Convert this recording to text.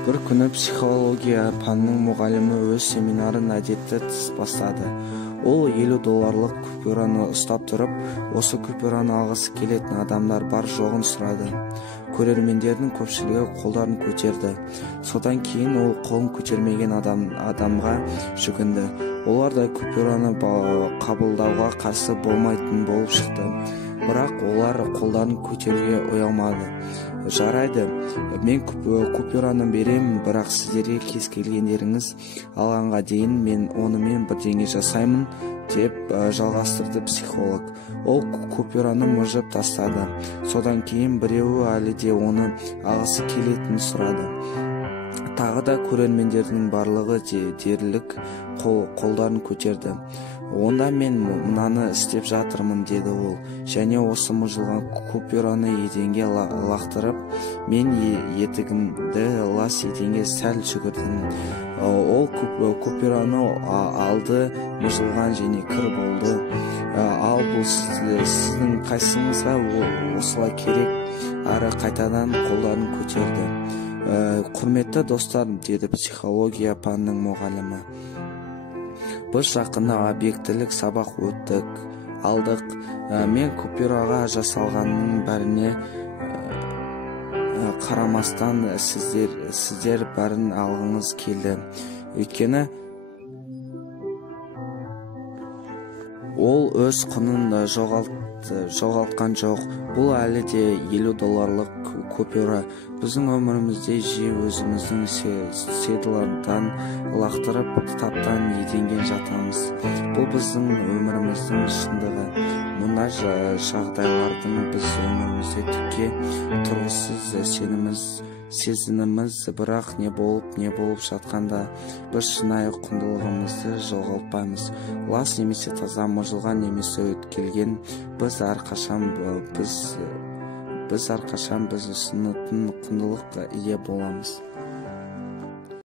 Bir күні психология пәнінің мұғалімі өз семинарын әдетті тыс бастады. Ол $50 купюраны ұстап тұрып, осы купюраны алғысы келетін адамдар бар жоғын сұрады. Көрермендердің көпшілігі қолдарын көтерді. Содан кейін ол қолын көтермеген адамға жүгінді. Олар да купюраны қабылдауға қарсы болмайтын болып шықты. Бірақ олар қолдарын көтеруге ұялмады. Жарайды, мен купюраны беремін, бірақ сіздерге кез келгендеріңіз алғанға дейін мен онымен бірдеңе жасаймын, деп жалғастырды психолог. Ол купюраны мыжып тастады. Содан кейін біреуі әлі де оны алғысы келетінін сұрады. Тағы да көрермендердің барлығы дерлік қолдарын көтерді. Онда мен мынаны істеп жатырмын, деді ол. Және осы мыжылған купюраны еденге лақтырып, мен етігімді лас еденге сәл жүгірдім. Ол купюраны алды, мыжылған және кір болды. Ал бұл сіздің қайсыңызға осылай керек? Әрі қайтадан қолдарын көтерді. Құрметті достар, деді психология пәнінің мұғалімі. Біз жақында объектілік сабақ алдық. Мен купюраға жасалғанның бәріне қарамастан сіздер бәрін алғыңыз келді. Өйткені ол өз құнын жоғалтқан жоқ. Бұл әлі де $50 купюра. Біздің өмірімізде жиі өзіміздің седлардан лақтырып, таптан еденген жатамыз. Бұл біздің өміріміздің шындығы. Мұндай жағдайлардың біз өмірімізде түкке тұрғысыз сезініміз, бірақ не болып жатқанда біз шынайы құндылығымызды жоғалтпаймыз. Лас немесе таза, мыжылған немесе өткелген, біз әрқашан біз ұсынатын құндылыққа ие боламыз.